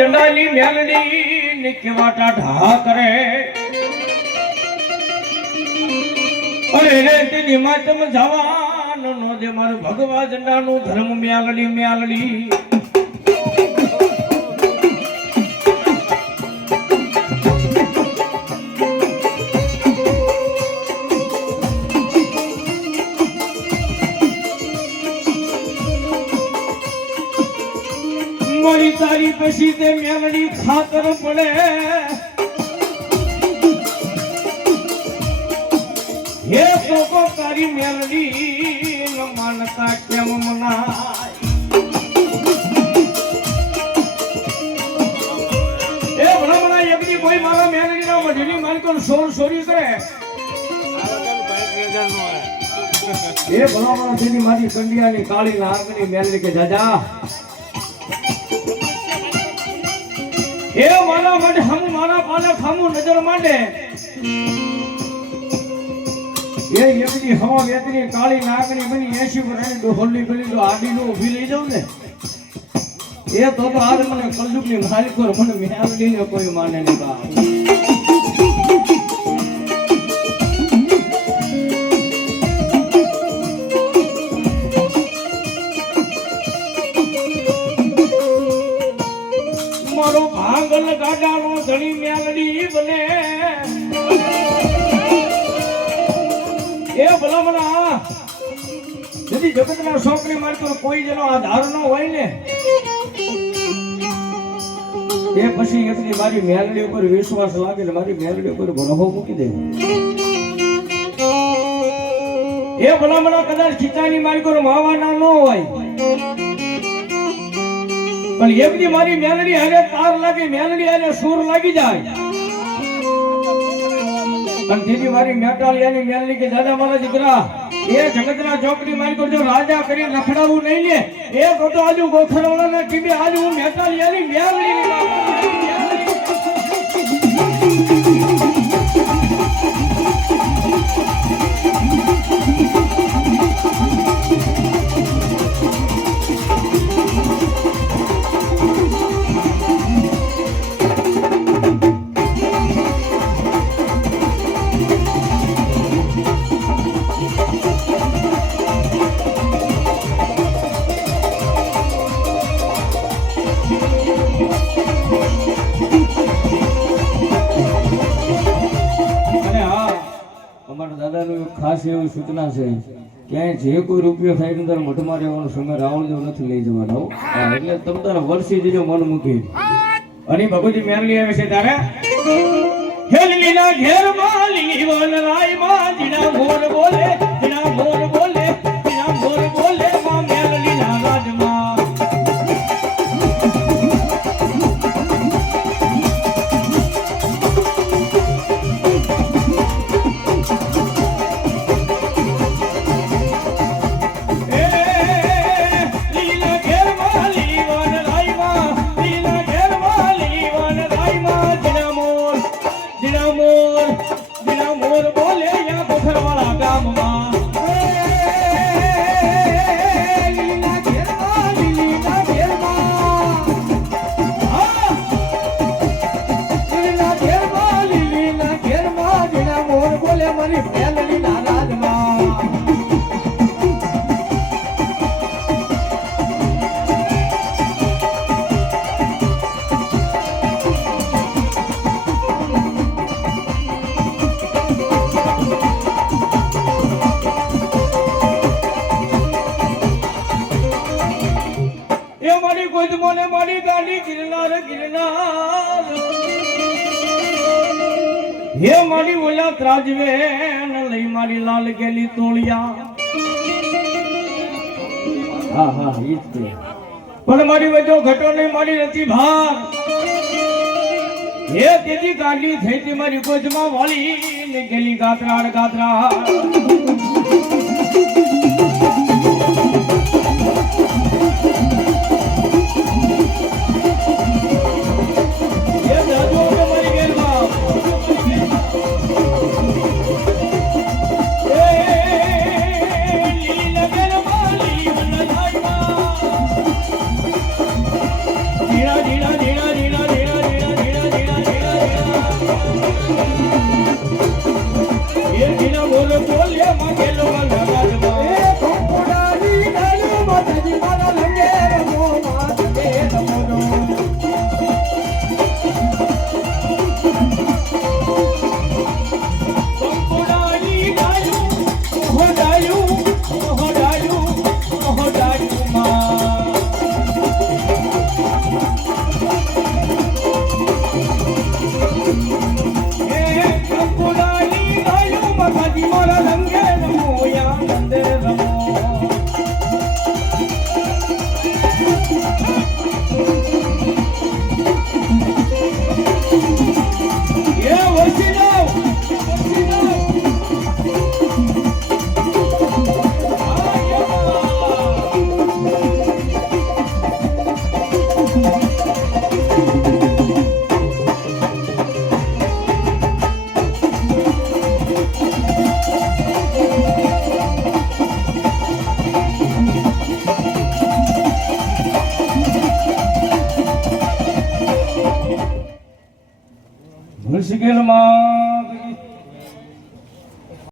જંડાલી મેલડી ને કેવા ટાઢા કરે અરે રે તેની માતમ જવાનો નો દે માર ભગવા જંડાનું ધર્મ મેલડી મેલડી મારી તારી પછી તે મેલડી ખાતર પડે હે તો તારી મેલડી ન માનતા કેમ મનાય એ ભલા એકની કોઈ મારા મેલડી ના મઢીની માલિકો સોર સોરી કરે એ ભલા તેની મારી કંડિયાની કાળી નાગની મેલડી કે જાજા એ મારા માટે હમ મારા પાલે ખામું નજર માંડે એ એમની હવા વેતની કાળી નાગની બની 80 વર્ષની ડોહલી ગલી તો આડીનો ઊભી લઈ જાવ ને એ તો આજ મને કલયુગની માલિકો મને મેલડીને કોઈ માને નહીં બા મારો ભાંગલ ગાડાનો ધણી મેલડી બને એ ભલામણા যদি જગતના શોકને મારતો કોઈ જેનો આધાર ન હોય ને એ પછી એકની મારી મેલડી ઉપર વિશ્વાસ લાગે ને મારી મેલડી ઉપર ભરોસો મૂકી દે એ ભલામણા કદાચ ખીચાની મારી કોઈ માવાના ન હોય પણ એકની મારી મેલડી હારે તાર લાગી મેલડી હારે સુર લાગી જાય અને તેની મારી મેટાલિયાની મેલડી કે દાદા મારા દીકરા એ જગતના ચોકડી મારી કરજો રાજા કરી રખડાવું નહીં ને એ ગોતો આજુ ગોખરવાળાના ટીબી આજુ હું મેટાલિયાની મેલડી ખાસ એવી સૂચના છે ક્યાંય જે કોઈ રૂપિયો થાય ને તારે મઠમાં રહેવાનો સમય રાવણ જેવો નથી લઈ જવાનો એટલે તમે તારા વર્ષી જજો મન મૂકી અને ભગવતી મેલડી આવે છે તારે હેલીના ઘેરમાં લીલી વન રાયમાં જીના મોર બોલે જીના મોર બોલે જીના મોર બોલે માં મેલડીના રાજમાં હે મારી ઓલા ત્રાજવે ને લઈ મારી લાલ ગેલી તોળિયા હા હા ઈ જ પણ મારી વજો ઘટો નહીં મારી નથી ભાર હે તેજી કાઢી થઈ તી મારી ગોજમાં વાળી ને ગેલી ગાત્રા ગાત્રા ધીરા ધીરા ધીરા ધીરા મુશ્કેલમાં